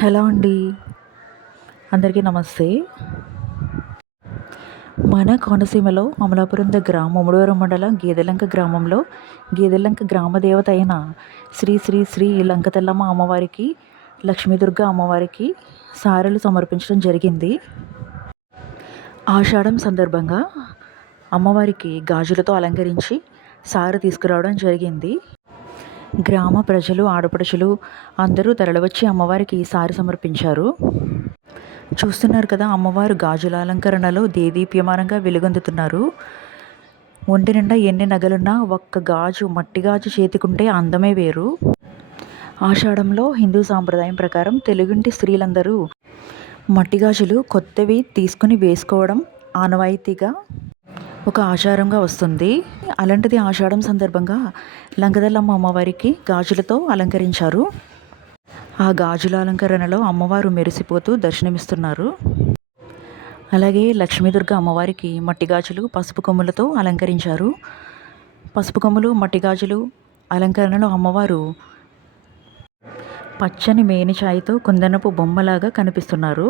Hello అండి. అందరికీ నమస్తే. మన కోనసీమలో అమలాపురం దగ్గర ముమ్మడివరం మండలం గేదెలంక గ్రామంలో గేదెలంక గ్రామ దేవత అయిన శ్రీ శ్రీ శ్రీ లంకతెల్లమ్మ అమ్మవారికి, లక్ష్మీదుర్గ అమ్మవారికి సారెలు సమర్పించడం జరిగింది. ఆషాఢం సందర్భంగా అమ్మవారికి గాజులతో అలంకరించి సారె తీసుకురావడం జరిగింది. గ్రామ ప్రజలు, ఆడపడుచులు అందరూ తరలివచ్చి అమ్మవారికి సారె సమర్పించారు. చూస్తున్నారు కదా, అమ్మవారు గాజుల అలంకరణలో దేదీప్యమానంగా వెలుగొందుతున్నారు. ఒంటి నిండా ఎన్ని నగలున్నా ఒక్క గాజు, మట్టి గాజు చేతికుంటే అందమే వేరు. ఆషాఢంలో హిందూ సాంప్రదాయం ప్రకారం తెలుగింటి స్త్రీలందరూ మట్టి గాజులు కొత్తవి తీసుకుని వేసుకోవడం ఆనవాయితీగా ఒక ఆచారంగా వస్తుంది. అలాంటిది ఆషాఢం సందర్భంగా లంకతెల్లమ్మ అమ్మవారికి గాజులతో అలంకరించారు. ఆ గాజుల అలంకరణలో అమ్మవారు మెరిసిపోతూ దర్శనమిస్తున్నారు. అలాగే లక్ష్మీదుర్గ అమ్మవారికి మట్టి గాజులు, పసుపు కొమ్ములతో అలంకరించారు. పసుపు కొమ్ములు, మట్టి గాజులు అలంకరణలో అమ్మవారు పచ్చని మేనిఛాయతో కుందనపు బొమ్మలాగా కనిపిస్తున్నారు.